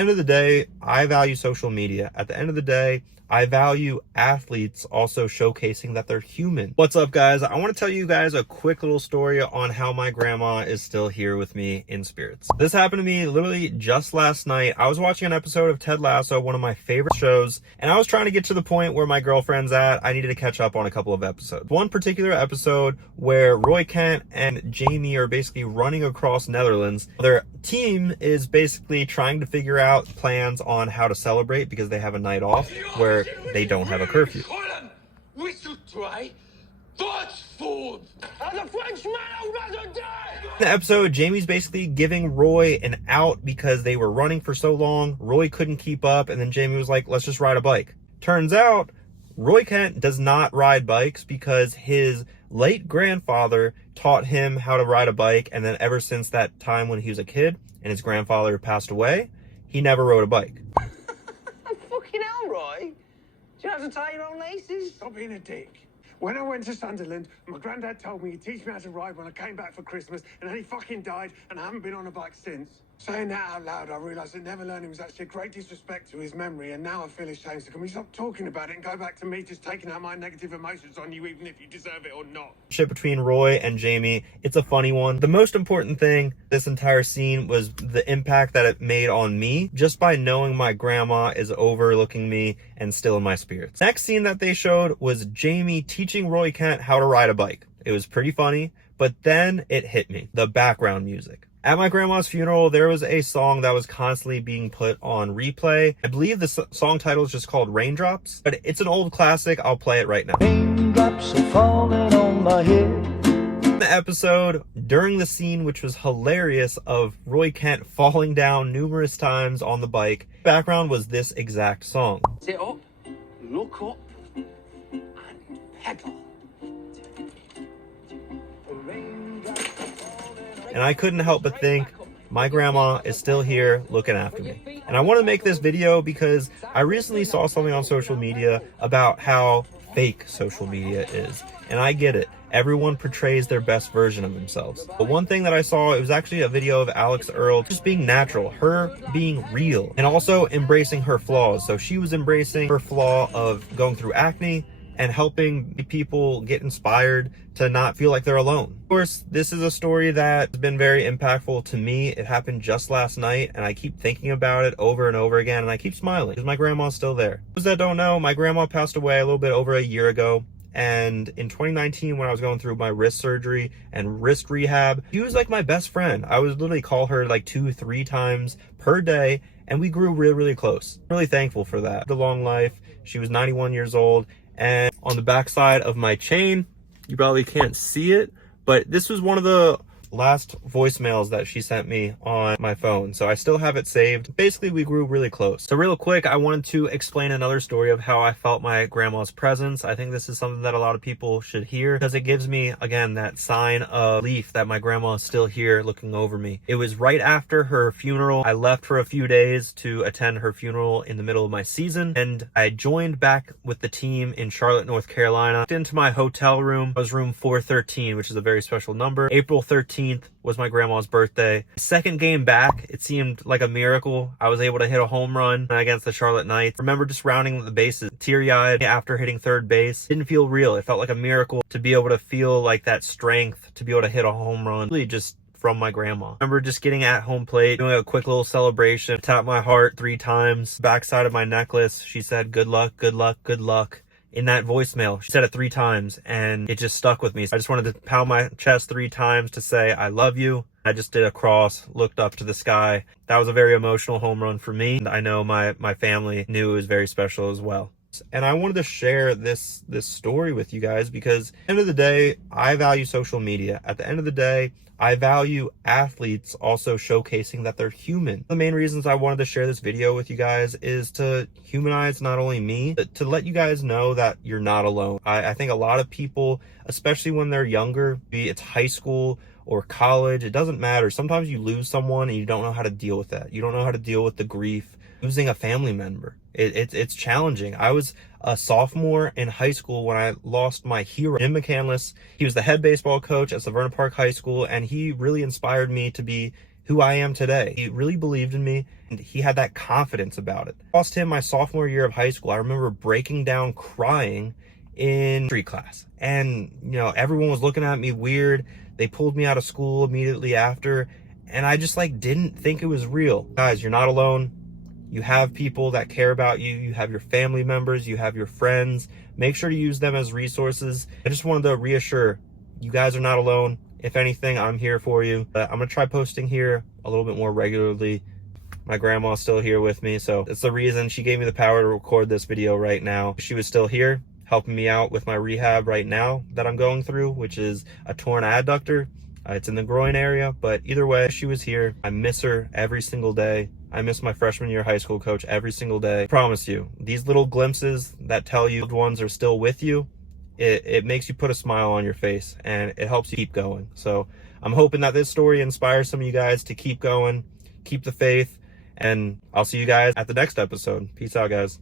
End of the day, I value social media. At the end of the day, I value athletes also showcasing that they're human. What's up, guys? I want to tell you guys a quick little story on how my grandma is still here with me in spirits. This happened to me literally just last night. I was watching an episode of Ted Lasso, one of my favorite shows, and I was trying to get to the point where my girlfriend's at. I needed to catch up on a couple of episodes. One particular episode where Roy Kent and Jamie are basically running across Netherlands. Their team is basically trying to figure out plans on how to celebrate because they have a night off where they don't have a curfew. We should try Dutch food. As a Frenchman, I'd rather die. In the episode, Jamie's basically giving Roy an out because they were running for so long. Roy couldn't keep up, and then Jamie was like, let's just ride a bike. Turns out, Roy Kent does not ride bikes because his late grandfather taught him how to ride a bike, and then ever since that time when he was a kid and his grandfather passed away, he never rode a bike. Fucking hell, Roy. Do you have to tie your own laces? Stop being a dick. When I went to Sunderland, my granddad told me he'd teach me how to ride when I came back for Christmas, and then he fucking died, and I haven't been on a bike since. Saying that out loud, I realised that never learning was actually a great disrespect to his memory, and now I feel ashamed. So can we stop talking about it and go back to me just taking out my negative emotions on you, even if you deserve it or not? Shit between Roy and Jamie, it's a funny one. The most important thing this entire scene was the impact that it made on me just by knowing my grandma is overlooking me and still in my spirits. Next scene that they showed was Jamie teaching Roy Kent how to ride a bike. It was pretty funny, but then it hit me. The background music. At my grandma's funeral, there was a song that was constantly being put on replay. I believe the song title is just called Raindrops, but it's an old classic. I'll play it right now. Raindrops are falling on my head. The episode, during the scene, which was hilarious, of Roy Kent falling down numerous times on the bike, background was this exact song. Sit up, look up, and pedal. And I couldn't help but think, my grandma is still here looking after me. And I want to make this video because I recently saw something on social media about how fake social media is. And I get it. Everyone portrays their best version of themselves. But one thing that I saw, it was actually a video of Alex Earl just being natural, her being real, and also embracing her flaws. So she was embracing her flaw of going through acne and helping people get inspired to not feel like they're alone. Of course, this is a story that has been very impactful to me. It happened just last night, and I keep thinking about it over and over again, and I keep smiling because my grandma's still there. For those that don't know, my grandma passed away a little bit over a year ago. And in 2019, when I was going through my wrist surgery and wrist rehab, she was like my best friend. I would literally call her like 2-3 times per day, and we grew really close. Really thankful for that. The long life. She was 91 years old. And on the back side of my chain, you probably can't see it, but this was one of the last voicemails that she sent me on my phone. So I still have it saved. Basically, we grew really close. So real quick, I wanted to explain another story of how I felt my grandma's presence. I think this is something that a lot of people should hear because it gives me, again, that sign of relief that my grandma is still here looking over me. It was right after her funeral. I left for a few days to attend her funeral in the middle of my season, and I joined back with the team in Charlotte, North Carolina. Into my hotel room. It was room 413, which is a very special number. April 13th was my grandma's birthday. Second game back, it seemed like a miracle. I was able to hit a home run against the Charlotte Knights. Remember just rounding the bases, teary-eyed after hitting third base. Didn't feel real. It felt like a miracle to be able to feel like that strength, to be able to hit a home run. Really just from my grandma. Remember just getting at home plate, doing a quick little celebration, tapped my heart 3 times, backside of my necklace. She said, good luck, good luck, good luck. In that voicemail, she said it 3 times, and it just stuck with me. So I just wanted to pound my chest 3 times to say, I love you. I just did a cross, looked up to the sky. That was a very emotional home run for me. And I know my family knew it was very special as well. And I wanted to share this story with you guys because at the end of the day, I value social media. At the end of the day, I value athletes also showcasing that they're human. The main reasons I wanted to share this video with you guys is to humanize not only me, but to let you guys know that you're not alone. I think a lot of people, especially when they're younger, be it's high school or college, it doesn't matter. Sometimes you lose someone and you don't know how to deal with that. You don't know how to deal with the grief, losing a family member. It's challenging. I was a sophomore in high school when I lost my hero, Jim McCandless. He was the head baseball coach at Severna Park High School, and he really inspired me to be who I am today. He really believed in me, and he had that confidence about it. I lost him my sophomore year of high school. I remember breaking down crying in history class, and everyone was looking at me weird. They pulled me out of school immediately after, and I just didn't think it was real. Guys, you're not alone. You have people that care about you. You have your family members, you have your friends. Make sure to use them as resources. I just wanted to reassure you guys are not alone. If anything, I'm here for you. I'm gonna try posting here a little bit more regularly. My grandma's still here with me, so it's the reason she gave me the power to record this video right now. She was still here helping me out with my rehab right now that I'm going through, which is a torn adductor. It's in the groin area, but either way, she was here. I miss her every single day. I miss my freshman year high school coach every single day. I promise you, these little glimpses that tell you loved ones are still with you, it makes you put a smile on your face, and it helps you keep going. So I'm hoping that this story inspires some of you guys to keep going, keep the faith, and I'll see you guys at the next episode. Peace out, guys.